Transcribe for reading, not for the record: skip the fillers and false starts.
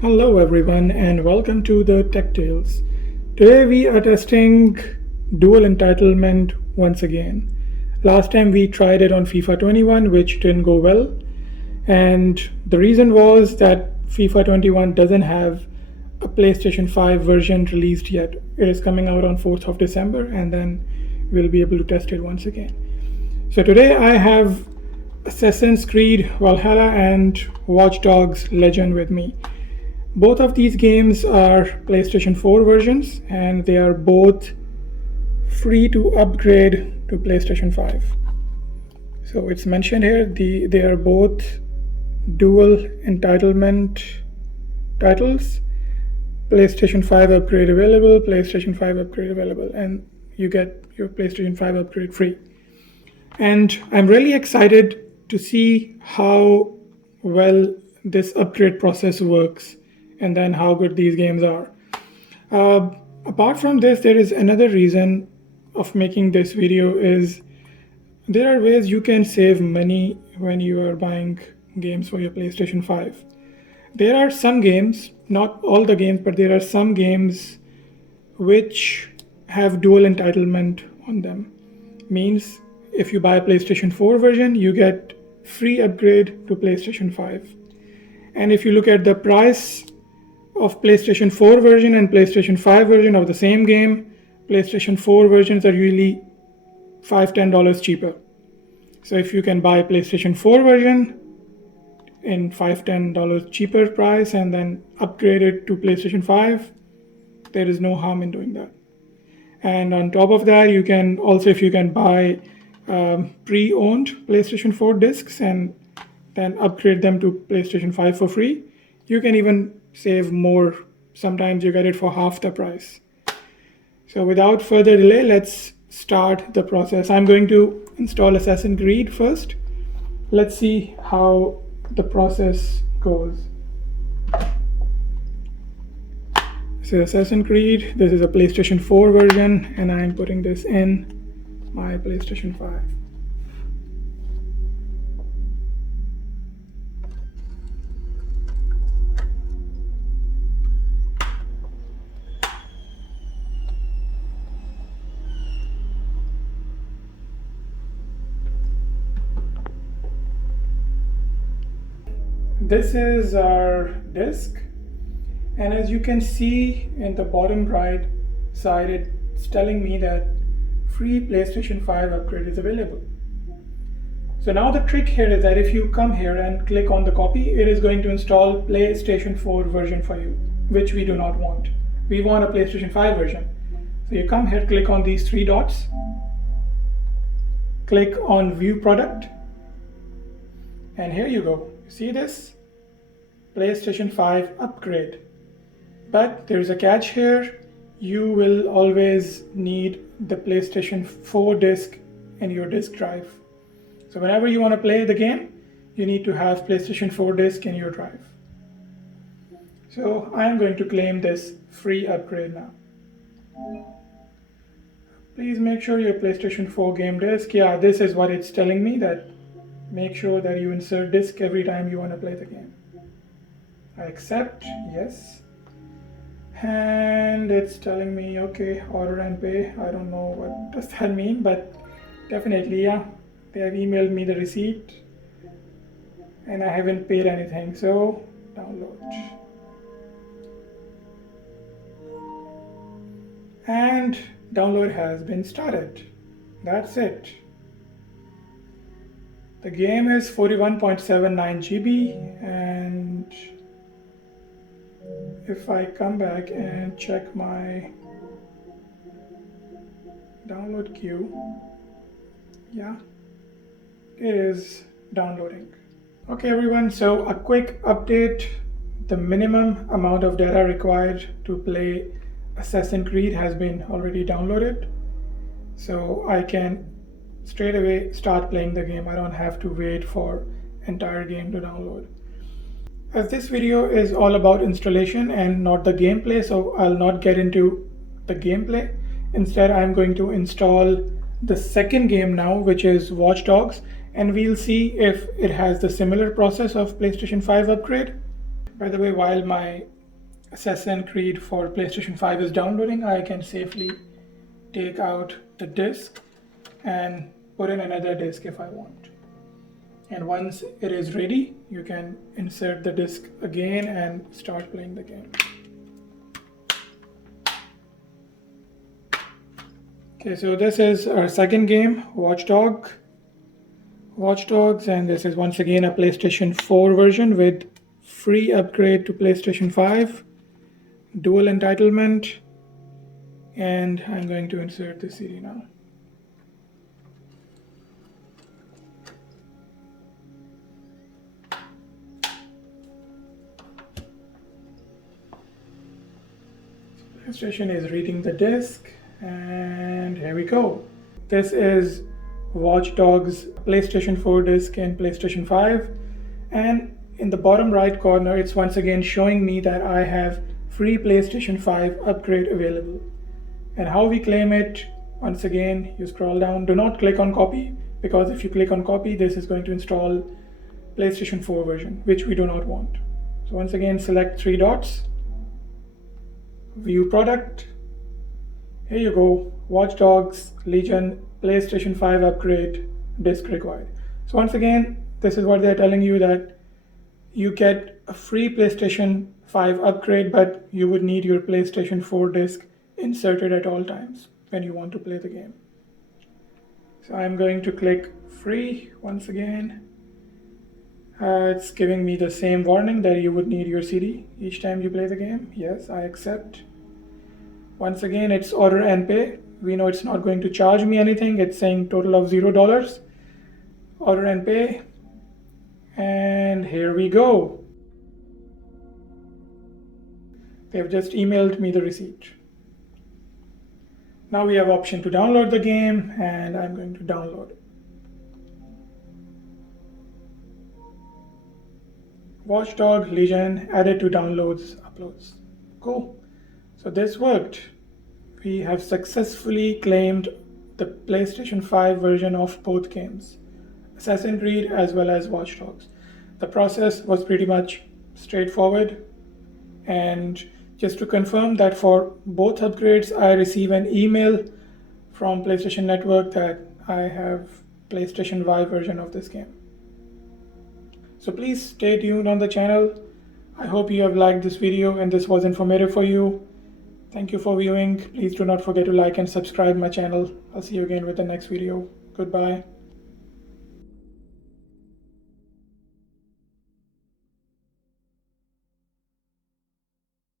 Hello everyone and welcome to the Tech Tales. Today we are testing dual entitlement once again. Last time we tried it on FIFA 21 which didn't go well, and the reason was that FIFA 21 doesn't have a PlayStation 5 version released yet. It is coming out on 4th of December and then we'll be able to test it once again. So today I have Assassin's Creed Valhalla and Watch Dogs Legend with me. Both of these games are PlayStation 4 versions and they are both free to upgrade to PlayStation 5. So it's mentioned here they are both dual entitlement titles. PlayStation 5 upgrade available, PlayStation 5 upgrade available, and you get your PlayStation 5 upgrade free. And I'm really excited to see how well this upgrade process works and then how good these games are. Apart from this, there is another reason of making this video is there are ways you can save money when you are buying games for your PlayStation 5. There are some games, not all the games, but there are some games which have dual entitlement on them. Means if you buy a PlayStation 4 version, you get free upgrade to PlayStation 5. And if you look at the price of PlayStation 4 version and PlayStation 5 version of the same game, PlayStation 4 versions are usually $5-10 cheaper. So if you can buy PlayStation 4 version in $5-10 cheaper price and then upgrade it to PlayStation 5, there is no harm in doing that. And on top of that, you can also, if you can buy pre-owned PlayStation 4 discs and then upgrade them to PlayStation 5 for free, you can even save more. Sometimes you get it for half the price. So without further delay, let's start the process. I'm going to install Assassin's Creed first. Let's see how the process goes. So Assassin's Creed, this is a PlayStation 4 version and I'm putting this in my PlayStation 5. This is our disk, and as you can see in the bottom right side, it's telling me that free PlayStation 5 upgrade is available. So now the trick here is that if you come here and click on the copy, it is going to install PlayStation 4 version for you, which we do not want. We want a PlayStation 5 version. So you come here, click on these three dots, click on view product, and here you go. See this? PlayStation 5 upgrade. But there's a catch here. You will always need the PlayStation 4 disc in your disk drive. So whenever you want to play the game, you need to have PlayStation 4 disc in your drive. So I'm going to claim this free upgrade now. Please make sure your PlayStation 4 game disc, yeah, this is what it's telling me, that make sure that you insert disc every time you want to play the game. I accept, yes. And it's telling me, okay, order and pay. I don't know what does that mean, but definitely, yeah. They have emailed me the receipt and I haven't paid anything, so download. And download has been started. That's it. The game is 41.79 GB, and if I come back and check my download queue, yeah, it is downloading. Okay everyone, so a quick update. The minimum amount of data required to play Assassin's Creed has been already downloaded, so I can straight away start playing the game. I don't have to wait for entire game to download. As this video is all about installation and not the gameplay, so I'll not get into the gameplay. Instead, I'm going to install the second game now, which is Watch Dogs, and we'll see if it has the similar process of PlayStation 5 upgrade. By the way, while my Assassin's Creed for PlayStation 5 is downloading, I can safely take out the disc and put in another disc if I want. And once it is ready, you can insert the disc again and start playing the game. Okay, so this is our second game, Watch Dogs, and this is once again a PlayStation 4 version with free upgrade to PlayStation 5, dual entitlement, and I'm going to insert the CD now. PlayStation is reading the disc, and here we go. This is Watch Dogs PlayStation 4 disc and PlayStation 5, and in the bottom right corner it's once again showing me that I have free PlayStation 5 upgrade available. And how we claim it, once again you scroll down, do not click on copy, because if you click on copy this is going to install PlayStation 4 version, which we do not want. So once again select three dots, view product. Here you go, Watch Dogs Legion PlayStation 5 upgrade, disc required. So once again, this is what they're telling you, that you get a free PlayStation 5 upgrade, but you would need your PlayStation 4 disc inserted at all times when you want to play the game. So I'm going to click free once again. It's giving me the same warning that you would need your CD each time you play the game. Yes, I accept. Once again, it's order and pay. We know it's not going to charge me anything. It's saying total of $0. Order and pay. And here we go. They've just emailed me the receipt. Now we have option to download the game, and I'm going to download it. Watch Dogs Legion added to downloads, uploads. Cool. So this worked. We have successfully claimed the PlayStation 5 version of both games, Assassin's Creed as well as Watch Dogs. The process was pretty much straightforward, and just to confirm that for both upgrades I receive an email from PlayStation Network that I have PlayStation 5 version of this game. So please stay tuned on the channel. I hope you have liked this video and this was informative for you. Thank you for viewing. Please do not forget to like and subscribe my channel. I'll see you again with the next video. Goodbye.